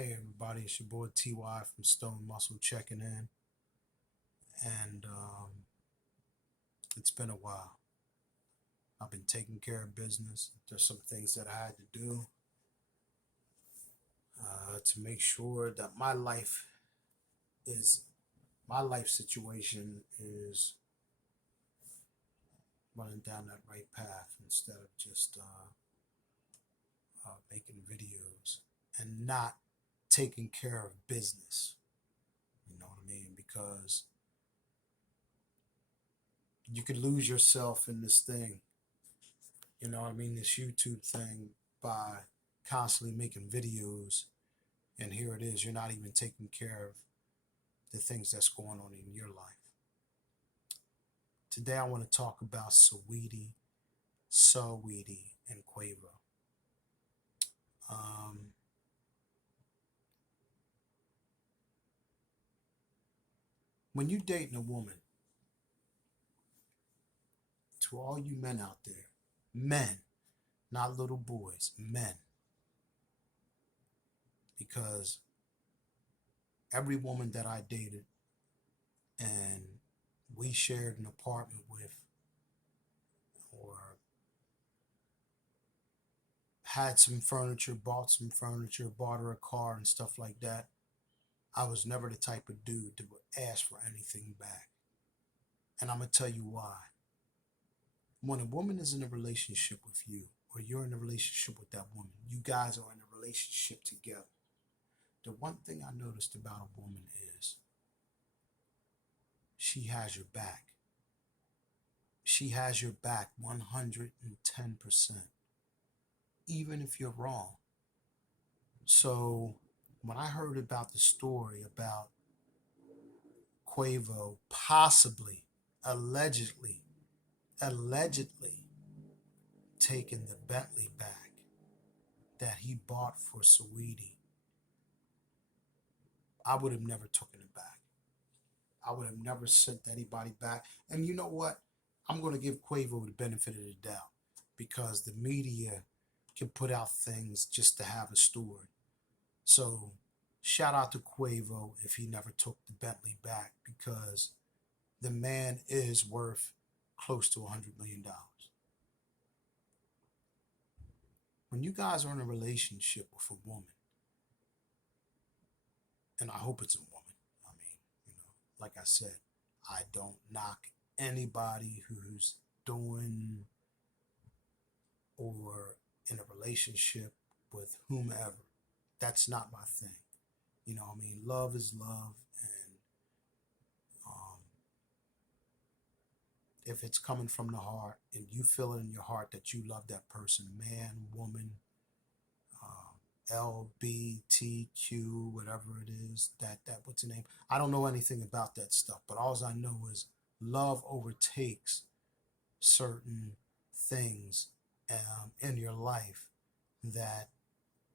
Hey everybody, it's your boy TY from Stone Muscle checking in, and it's been a while. I've been taking care of business. There's some things that I had to do to make sure that is my life situation is running down that right path instead of just making videos and not taking care of business. You know what I mean? Because you could lose yourself in this thing. You know what I mean? This YouTube thing by constantly making videos, and here it is. You're not even taking care of the things that's going on in your life. Today, I want to talk about Saweetie, and Quavo. Um, when you're dating a woman, to all you men out there, men, not little boys, men, because every woman that I dated and we shared an apartment with, or had some furniture, bought some furniture, bought her a car and stuff like that, I was never the type of dude that would ask for anything back. And I'm going to tell you why. When a woman is in a relationship with you, or you're in a relationship with that woman, you guys are in a relationship together. The one thing I noticed about a woman is she has your back. She has your back 110%, even if you're wrong. So when I heard about the story about Quavo possibly, allegedly, allegedly taking the Bentley back that he bought for Saweetie, I would have never taken it back. I would have never sent anybody back. And you know what? I'm going to give Quavo the benefit of the doubt because the media can put out things just to have a story. So shout out to Quavo if he never took the Bentley back because the man is worth close to $100 million. When you guys are in a relationship with a woman, and I hope it's a woman, I mean, like I said, I don't knock anybody who's doing or in a relationship with whomever. That's not my thing. I mean, love is love, and um, if it's coming from the heart and you feel it in your heart that you love that person, man, woman, LBTQ, whatever it is, that what's the name? I don't know anything about that stuff, but all I know is love overtakes certain things in your life that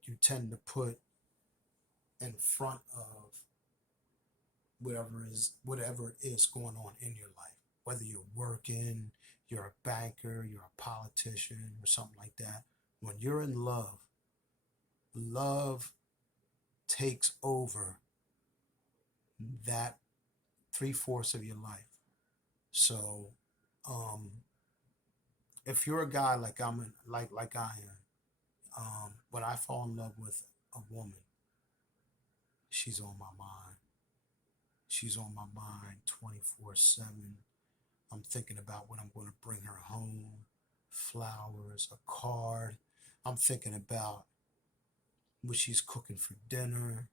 you tend to put in front of whatever it is going on in your life. Whether you're working, you're a banker, you're a politician, or something like that. When you're in love, love takes over that three-fourths of your life. So, um, if you're a guy like like I am, when I fall in love with a woman, she's on my mind. She's on my mind 24/7. I'm thinking about when I'm going to bring her home, flowers, a card. I'm thinking about what she's cooking for dinner,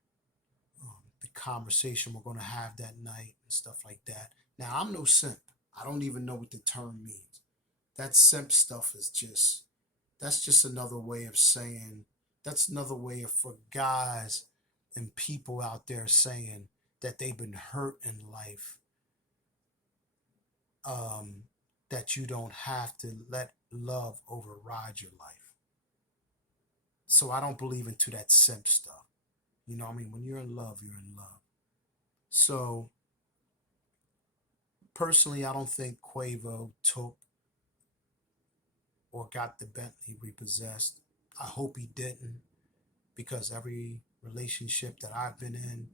the conversation we're going to have that night, and stuff like that. Now, I'm no simp. I don't even know what the term means. That simp stuff is that's just another way of saying, that's another way of for guys and people out there saying that they've been hurt in life, um, that you don't have to let love override your life. So I don't believe into that simp stuff. I mean, when you're in love, you're in love. So personally, I don't think Quavo took or got the Bentley repossessed. I hope he didn't because every relationship that I've been in,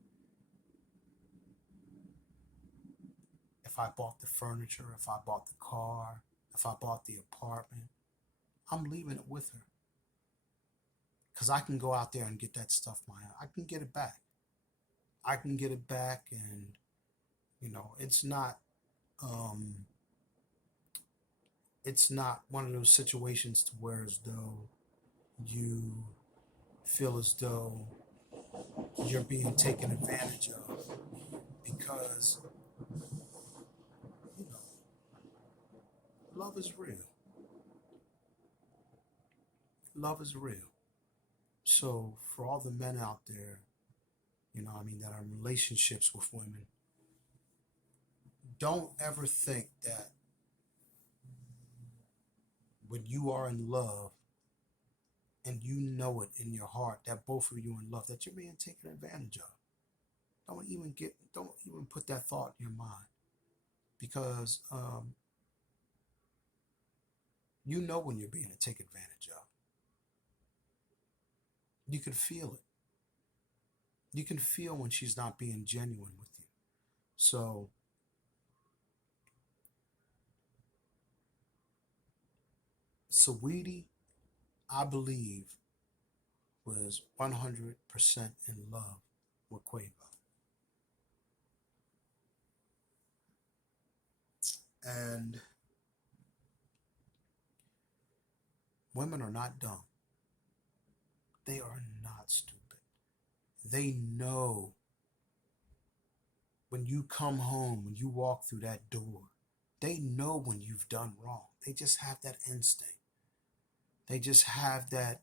if I bought the furniture, if I bought the car, if I bought the apartment, I'm leaving it with her. Because I can go out there and get that stuff, I can get it back. I can get it back, and it's not um it's not one of those situations to where as though you feel as though you're being taken advantage of, because you know love is real. Love is real. So for all the men out there, that are in relationships with women, don't ever think that when you are in love and you know it in your heart that both of you are in love, that you're being taken advantage of. Don't even put that thought in your mind, because you know when you're being taken advantage of. You can feel it. You can feel when she's not being genuine with you. So Saweetie, I believe, was 100% in love with Quavo. And women are not dumb. They are not stupid. They know when you come home, when you walk through that door, they know when you've done wrong. They just have that instinct. They just have that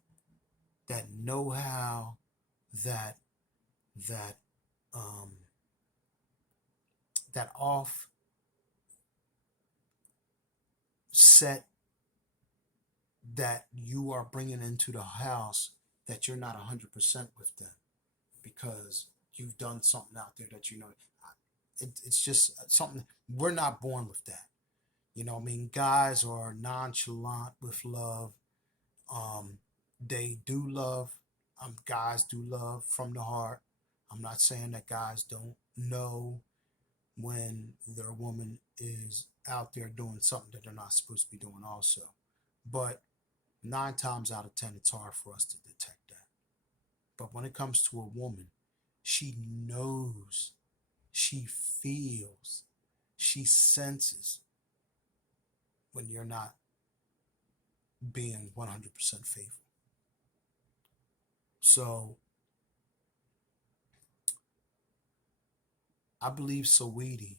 know-how, that that um that offset that you are bringing into the house, that you're not 100% with them because you've done something out there that it's just something. We're not born with that. Guys are nonchalant with love. um they do love. Guys do love from the heart. I'm not saying that guys don't know when their woman is out there doing something that they're not supposed to be doing also, but 9 times out of 10 it's hard for us to detect that. But when it comes to a woman, she knows, she feels, she senses when you're not being 100% faithful. So I believe Saweetie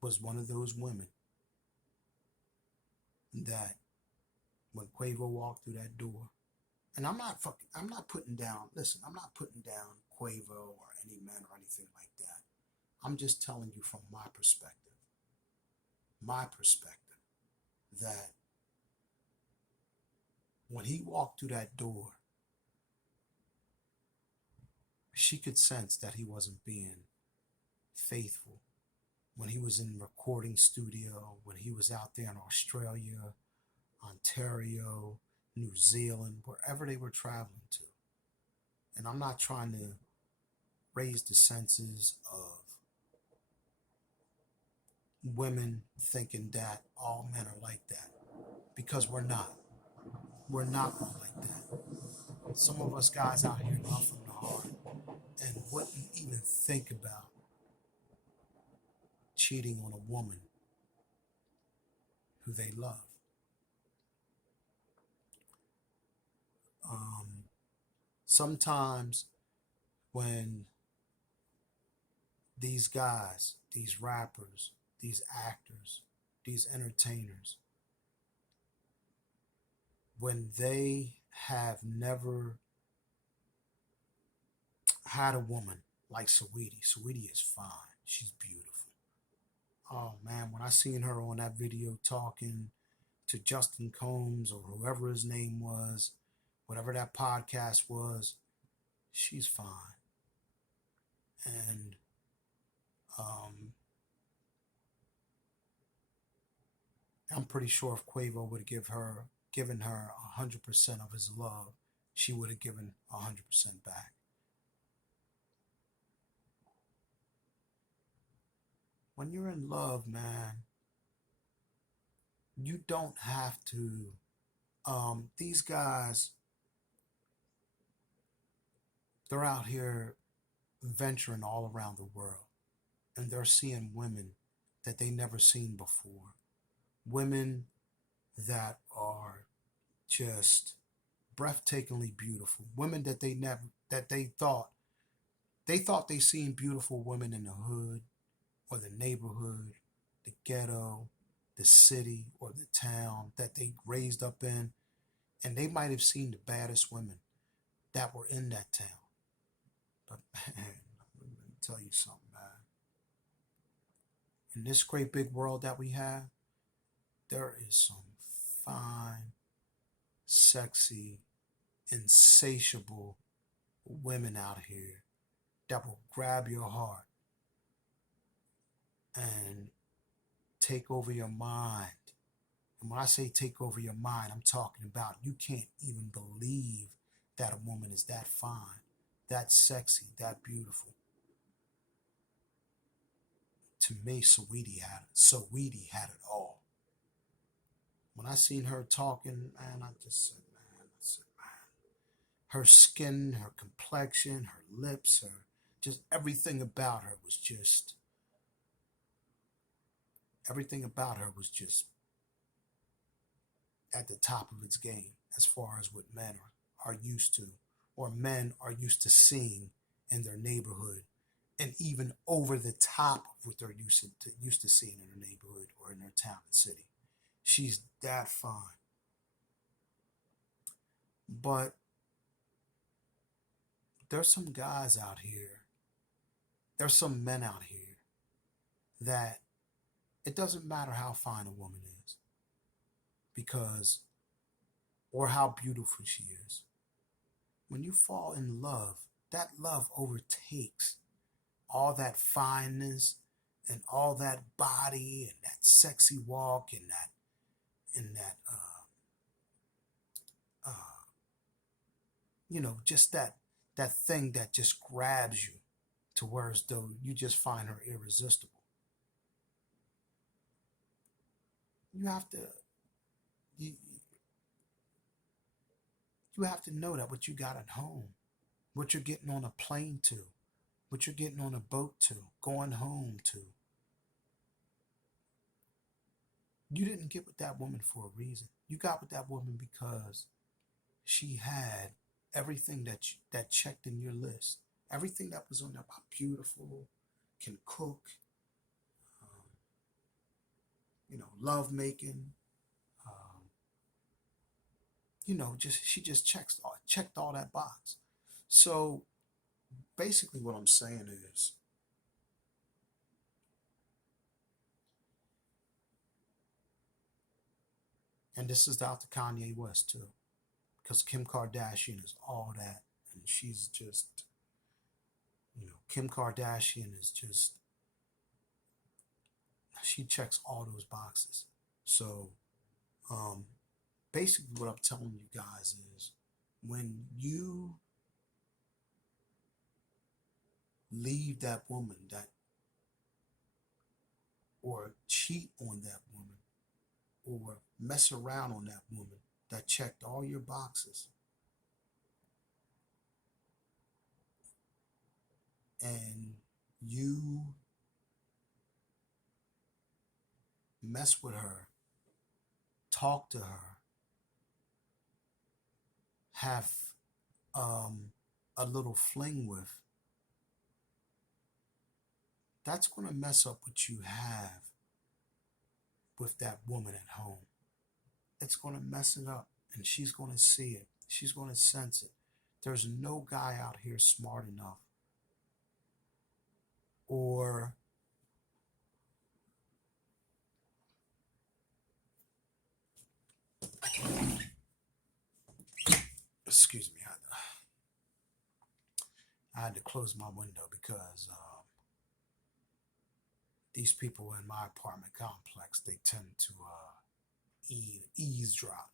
was one of those women that when Quavo walked through that door, and I'm not putting down, listen, I'm not putting down Quavo or any men or anything like that. I'm just telling you from my perspective, that when he walked through that door, she could sense that he wasn't being faithful. When he was in the recording studio, when he was out there in Australia, Ontario, New Zealand, wherever they were traveling to. And I'm not trying to raise the senses of women thinking that all men are like that, because we're not. We're not all like that. Some of us guys out here love from the heart and wouldn't even think about cheating on a woman who they love. Um, Sometimes when these guys, these rappers, these actors, these entertainers, when they have never had a woman like Saweetie, Saweetie is fine. She's beautiful. Oh man, when I seen her on that video talking to Justin Combs or whoever his name was, whatever that podcast was, she's fine. And um, I'm pretty sure if Quavo would have given her 100% of his love, she would have given 100% back. When you're in love, man, you don't have to. These guys, they're out here venturing all around the world, and they're seeing women that they never seen before. Women that are just breathtakingly beautiful. Women that they never that they thought they seen beautiful women in the hood or the neighborhood, the ghetto, the city or the town that they raised up in, and they might have seen the baddest women that were in that town. But man, let me tell you something, man. In this great big world that we have, there is some fine, sexy, insatiable women out here that will grab your heart and take over your mind. And when I say take over your mind, I'm talking about you can't even believe that a woman is that fine, that sexy, that beautiful. To me, Saweetie had it all. When I seen her talking, man, I said, man, her skin, her complexion, her lips, her just everything about her was just at the top of its game as far as what men are used to, or men are used to seeing in their neighborhood, and even over the top of what they're used to seeing in their neighborhood or in their town and city. She's that fine. But there's some guys out here, there's some men out here that it doesn't matter how fine a woman is, because, or how beautiful she is. When you fall in love, that love overtakes all that fineness and all that body and that sexy walk and uh, just that thing that just grabs you to where as though you just find her irresistible. You have to you, you have to know that what you got at home, what you're getting on a plane to, what you're getting on a boat to, going home to. You didn't get with that woman for a reason. You got with that woman because she had everything that checked in your list. Everything that was on there about beautiful, can cook, um, love making. Um, just she just checked all that box. So basically, what I'm saying is, and this is out to Kanye West too, because Kim Kardashian is all that, and she's just, Kim Kardashian is just, she checks all those boxes. So, um, basically, what I'm telling you guys is, when you leave that woman, that or cheat on that woman, or mess around on that woman that checked all your boxes, and you mess with her, talk to her, have um, a little fling with, that's going to mess up what you have with that woman at home. It's going to mess it up, and she's going to see it. She's going to sense it. There's no guy out here smart enough, or excuse me, I had to close my window because these people in my apartment complex, they tend to eavesdrop,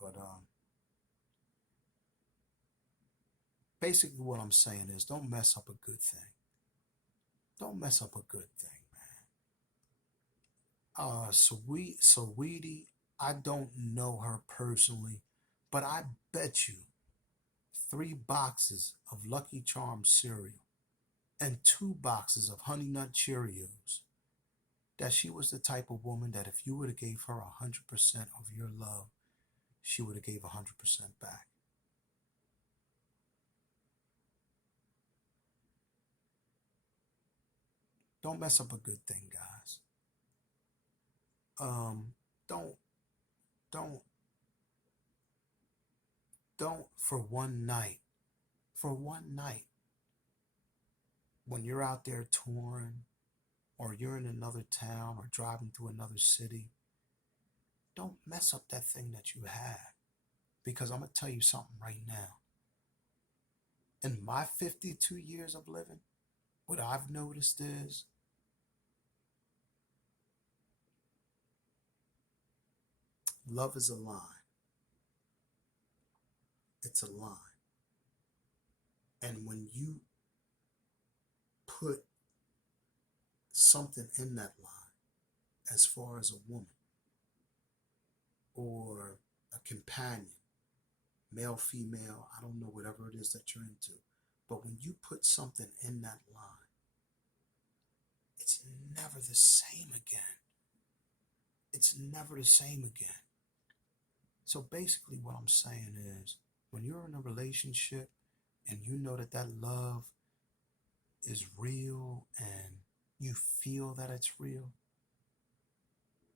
But basically what I'm saying is don't mess up a good thing. Don't mess up a good thing, man. Saweetie, I don't know her personally, but I bet you 3 boxes of Lucky Charms cereal and 2 boxes of Honey Nut Cheerios that she was the type of woman that if you would have gave her 100% of your love, she would have gave 100% back. Don't mess up a good thing, guys. Um, don't, don't, don't for one night, when you're out there touring or you're in another town or driving through another city, don't mess up that thing that you have. Because I'm going to tell you something right now. In my 52 years of living, what I've noticed is love is a line. It's a line. And when you put something in that line, as far as a woman or a companion, male, female, I don't know, whatever it is that you're into, but when you put something in that line, it's never the same again. It's never the same again. So basically what I'm saying is when you're in a relationship and you know that that love is real and you feel that it's real,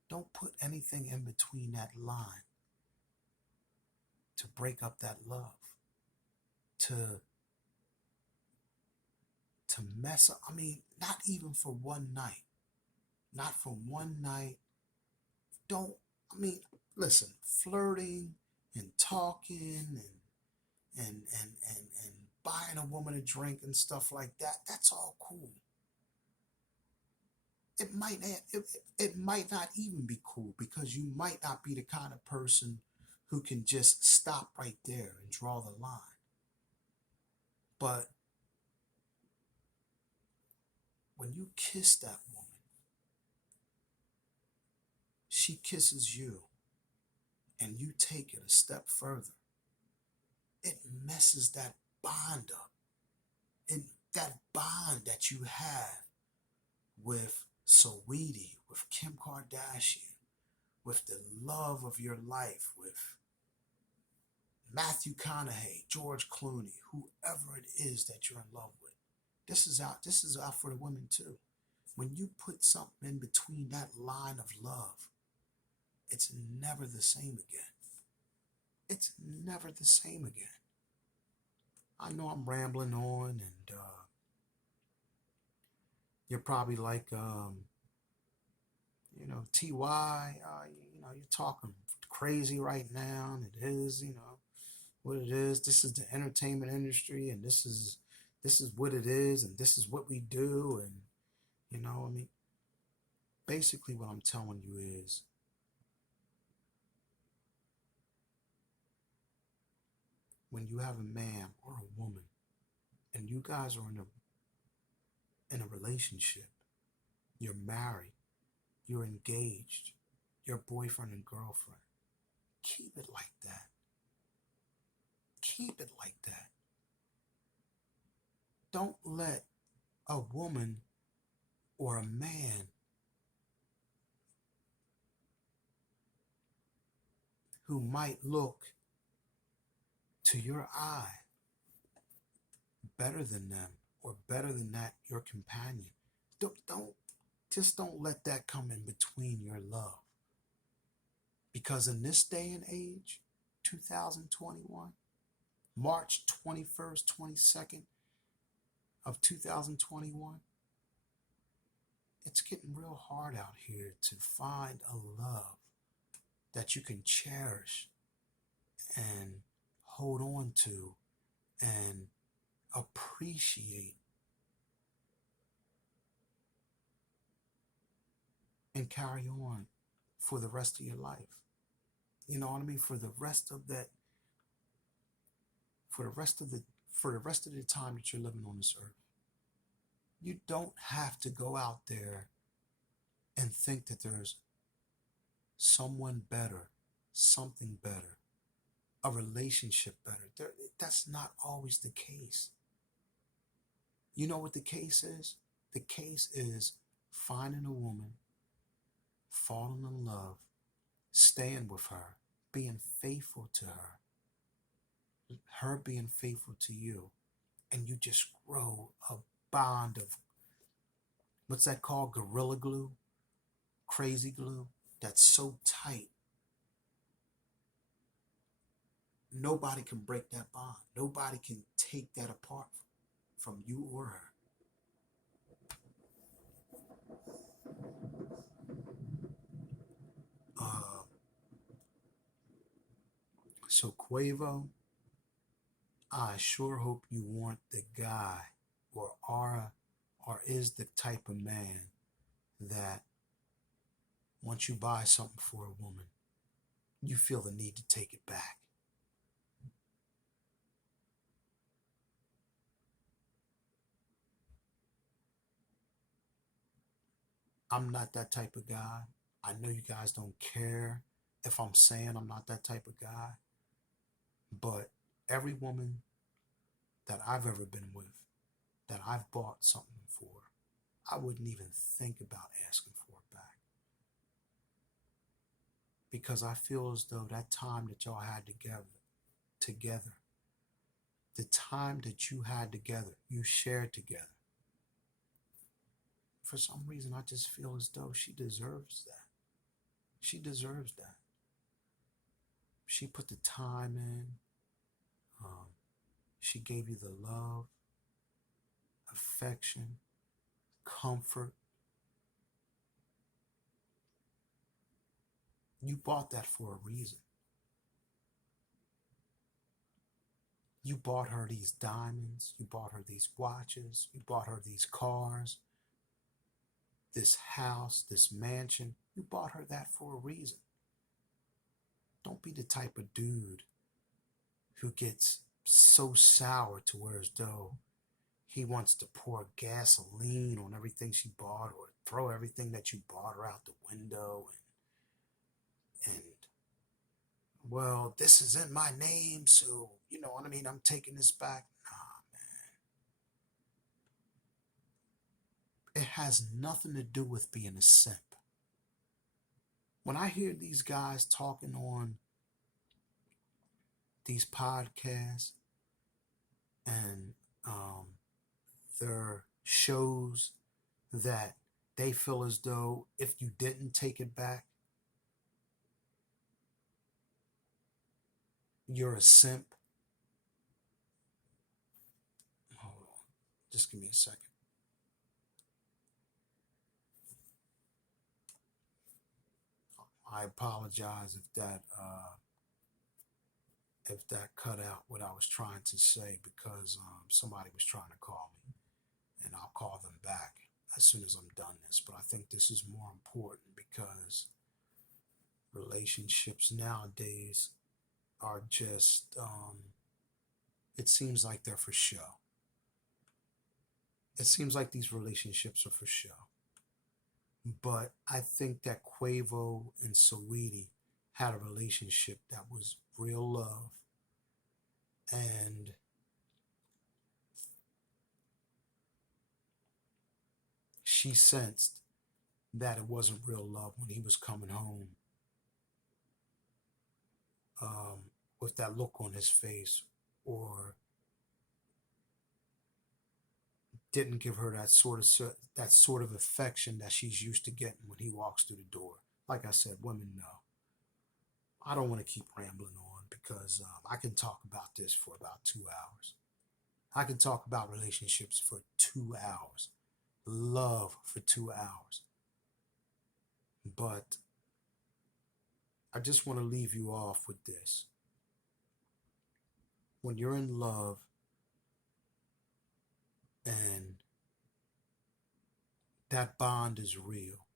don't put anything in between that line to break up that love, to mess up. I mean, not even for one night. Not for one night. Don't, I mean, listen, flirting and talking and buying a woman a drink and stuff like that, that's all cool. It might not even be cool because you might not be the kind of person who can just stop right there and draw the line. But when you kiss that woman, she kisses you, and you take it a step further, it messes that bond up. And that bond that you have with Saweetie, with Kim Kardashian, with the love of your life, with Matthew McConaughey, George Clooney, whoever it is that you're in love with. This is out for the women too. When you put something in between that line of love, it's never the same again. It's never the same again. I know I'm rambling on, and you're probably like, Ty, you're talking crazy right now, and it is, what it is. This is the entertainment industry, and this is what it is, and this is what we do, and I mean, basically, what I'm telling you is, when you have a man or a woman, and you guys are in a relationship, you're married, you're engaged, you're boyfriend and girlfriend. Keep it like that. Keep it like that. Don't let a woman or a man who might look to your eye better than them or better than that your companion. Don't let that come in between your love. Because in this day and age, 2021, March 21st, 22nd of 2021, it's getting real hard out here to find a love that you can cherish and hold on to and appreciate and carry on for the rest of your life. You know what I mean? For the rest of the for the rest of the time that you're living on this earth. You don't have to go out there and think that there's someone better, something better, a relationship better. That's not always the case. You know what the case is? The case is finding a woman, falling in love, staying with her, being faithful to her being faithful to you, and you just grow a bond of, what's that called? Gorilla glue? Crazy glue? That's so tight. Nobody can break that bond. Nobody can take that apart from you or her. Uh, so Quavo, I sure hope you want the guy, or are, or is the type of man that once you buy something for a woman, you feel the need to take it back. I'm not that type of guy. I know you guys don't care if I'm saying I'm not that type of guy, but every woman that I've ever been with, that I've bought something for, I wouldn't even think about asking for it back. Because I feel as though that time that y'all had together, the time that you had together, you shared together, for some reason, I just feel as though she deserves that. She deserves that. She put the time in. Um, she gave you the love, affection, comfort. You bought that for a reason. You bought her these diamonds. You bought her these watches. You bought her these cars, this house, this mansion. You bought her that for a reason. Don't be the type of dude who gets so sour to where as though he wants to pour gasoline on everything she bought, or throw everything that you bought her out the window, and well, this is in my name, so you know what I mean, I'm taking this back. Nah, man. It has nothing to do with being a simp. When I hear these guys talking on these podcasts and their shows, that they feel as though if you didn't take it back, you're a simp. Hold on. Just give me a second. I apologize if that cut out what I was trying to say, because somebody was trying to call me, and I'll call them back as soon as I'm done this. But I think this is more important, because relationships nowadays are just, it seems like they're for show. It seems like these relationships are for show. But I think that Quavo and Saweetie had a relationship that was real love. And she sensed that it wasn't real love when he was coming home, with that look on his face, or didn't give her that sort of affection that she's used to getting when he walks through the door. Like I said, women know. I don't want to keep rambling on, because I can talk about this for about 2 hours. I can talk about relationships for 2 hours, love for 2 hours. But I just want to leave you off with this. When you're in love and that bond is real,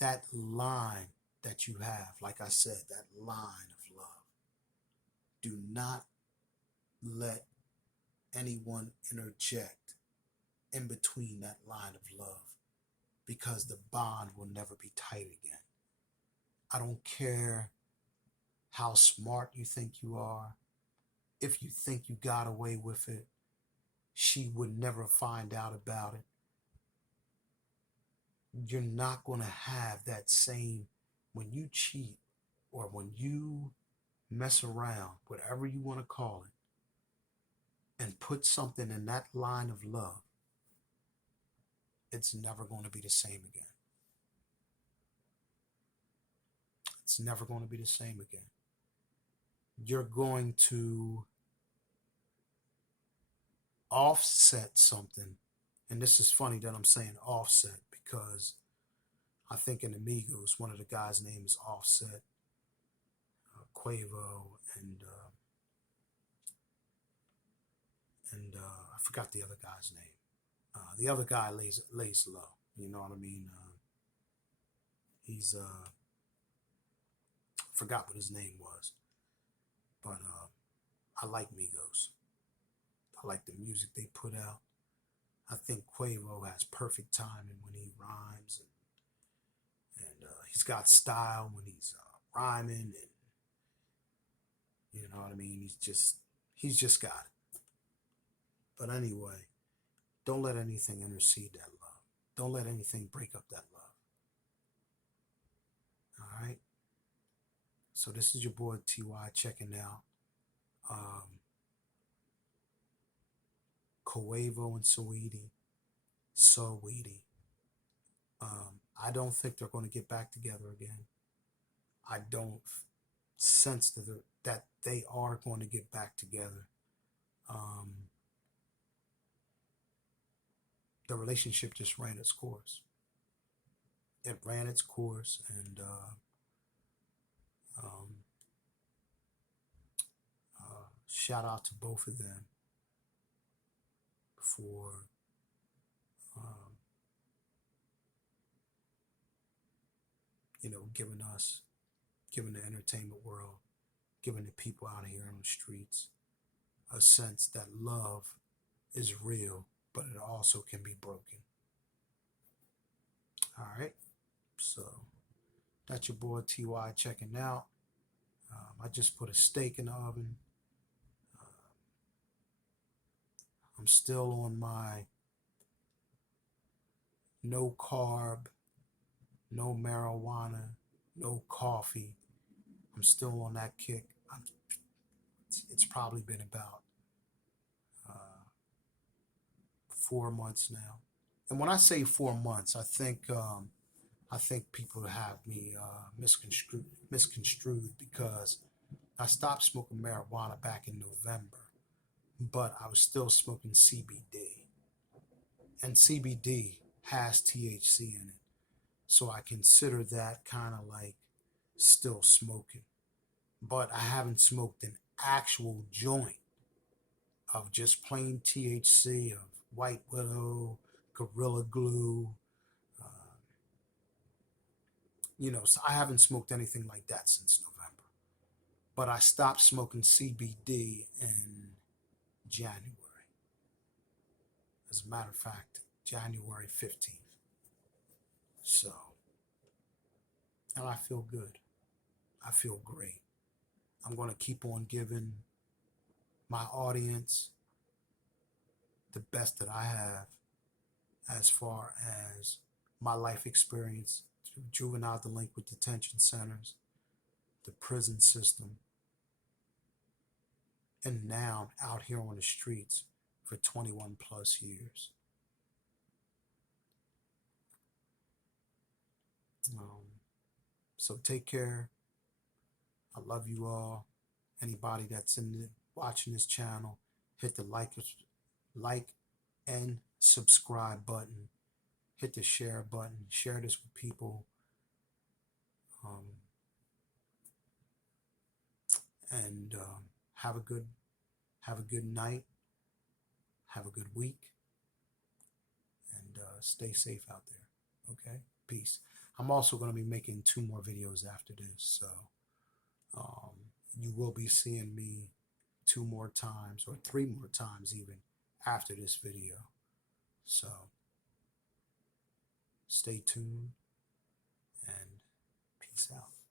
that line that you have, like I said, that line of love, do not let anyone interject in between that line of love, because the bond will never be tight again. I don't care how smart you think you are. If you think you got away with it, she would never find out about it. You're not going to have that same, when you cheat or when you mess around, whatever you want to call it, and put something in that line of love, it's never going to be the same again. It's never going to be the same again. You're going to offset something. And this is funny that I'm saying offset, because I think in Amigos, one of the guys' name is Offset, Quavo, and I forgot the other guy's name. The other guy lays low. You know what I mean? He's forgot what his name was, but I like Migos. I like the music they put out. I think Quavo has perfect timing when he rhymes, and he's got style when he's rhyming, and you know what I mean. He's just got it. But anyway, don't let anything intercede that love. Don't let anything break up that love. All right. So this is your boy TY checking out. Quavo and Saweetie. I don't think they're going to get back together again. I don't sense that they are going to get back together. The relationship just ran its course. It ran its course, and shout out to both of them for giving the entertainment world, giving the people out here on the streets a sense that love is real, but it also can be broken. All right, so that's your boy TY checking out. I just put a steak in the oven. I'm still on my no carb, no marijuana, no coffee. I'm still on that kick. It's probably been about 4 months now. And when I say 4 months, I think people have me misconstrued, because I stopped smoking marijuana back in November, but I was still smoking CBD, and CBD has THC in it, so I consider that kind of like still smoking. But I haven't smoked an actual joint of just plain THC, of White Widow, Gorilla Glue. So I haven't smoked anything like that since November. But I stopped smoking CBD in January. As a matter of fact, January 15th. So, and I feel good. I feel great. I'm going to keep on giving my audience the best that I have as far as my life experience through juvenile delinquent detention centers, the prison system, and now out here on the streets for 21 plus years. So take care. I love you all. Anybody that's watching this channel, hit the like and subscribe button. Hit the share button. Share this with people. And have a good night. Have a good week. And stay safe out there. Okay? Peace. I'm also going to be making 2 more videos after this. So you will be seeing me 2 more times or 3 more times even after this video. So stay tuned and peace out.